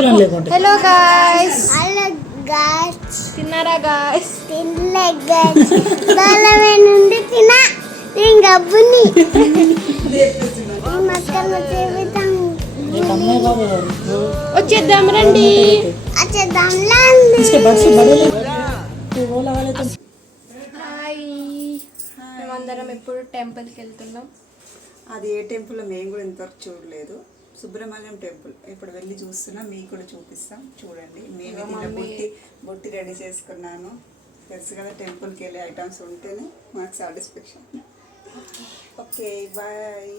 Hello guys, తిన్నారా guys? తినలే guys. దళమే నుండి తినా నేను గబ్బుని ఈ మక్కల జీవితం వచ్చేద్దాం రండి. వచ్చేద్దాం రండి. హాయ్, మేమందరం ఎప్పుడు టెంపుల్కి వెళ్తున్నాం. అది ఏ టెంపుల్ మేము కూడా ఇంతవరకు చూడలేదు. సుబ్రహ్మణ్యం టెంపుల్ ఇప్పుడు వెళ్ళి చూస్తున్నాం, మీకు కూడా చూపిస్తాం. చూడండి, మేము బొట్టి రెడీ చేసుకున్నాను. తెలుసు కదా, టెంపుల్కి వెళ్ళే ఐటమ్స్ ఉంటేనే మాకు సాటిస్ఫాక్షన్. Okay bye.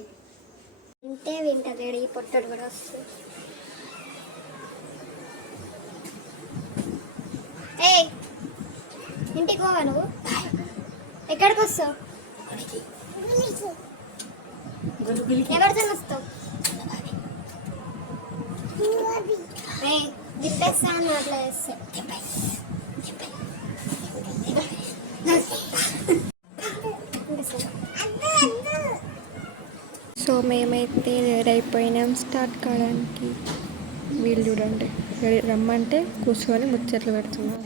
వింటే వింటలేడు, ఈ పొట్టడు కూడా వస్తుంది. ఏ ఇంటికి పోవా నువ్వు? ఎక్కడికి వస్తావు? ఎవరితో వస్తావు? దిప్పేస్తాను అట్లా చేస్తే. సో మేమైతే రెడీ అయిపోయినాం స్టార్ట్ కావడానికి. వీళ్ళు చూడండి, రమ్మంటే కూర్చొని ముచ్చట్లు పెడుతున్నాం.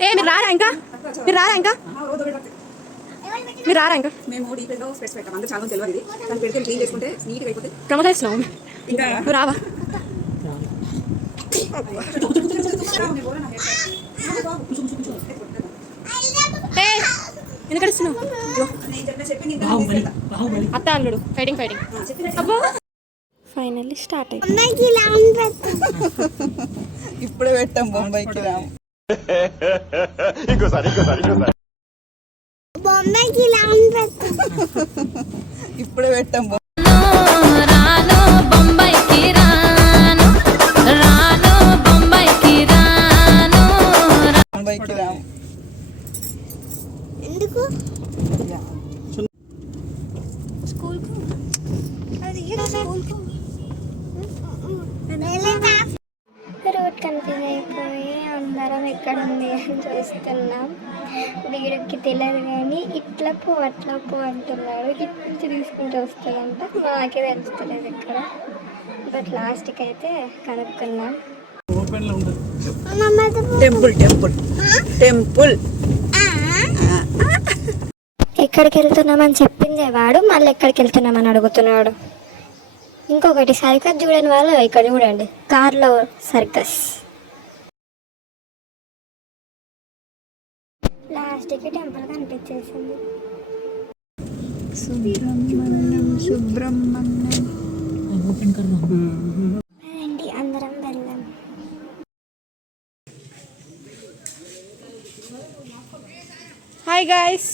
మీరు రారా ఇంకా? మేము డీప్గా స్పెట్స్ పెట్టాం, అందరూ చాలా తెలియదు. దాన్ని పెడితే క్లీన్ చేసుకుంటే నీట్గా అయిపోతే ప్రమోట్ చేస్తున్నావు. నువ్వు రావా? ఎందుకు అడుస్తున్నావు? అత్త అల్లుడు ఫైటింగ్. అబ్బో, ఫైనల్లీ స్టార్ట్ అయింది. ఇప్పుడే పెట్టాం బొంబాయికి రాము. బొమ్మాయికి ఇప్పుడే పెట్టాం బొంబాయికి రాము. ఎందుకు? రోడ్ కన్ఫ్యూజ్ అయిపోయి అందరం ఎక్కడ ఉంది అని చూస్తున్నాం. వీడికి తెలియదు కానీ ఇట్లా పో అట్లా పో అంటున్నాడు. ఇటు నుంచి తీసుకుంటూ వస్తుందంట, మాకే తెలుస్తలేదు ఎక్కడ. బట్ లాస్ట్కి అయితే కనుక్కున్నాం. టెంపుల్ ఎక్కడికి వెళ్తున్నామని చెప్పిందే వాడు మళ్ళీ ఎక్కడికి వెళ్తున్నామని అడుగుతున్నాడు. ఇంకొకటి సర్కస్ చూడని వాళ్ళు ఇక్కడ చూడండి, కార్లో సర్కస్. లాస్ట్కి టెంపుల్ కనిపించేసింది. సుబ్రహ్మణ్యం అండి, అందరం వెళ్దాం. Hi guys,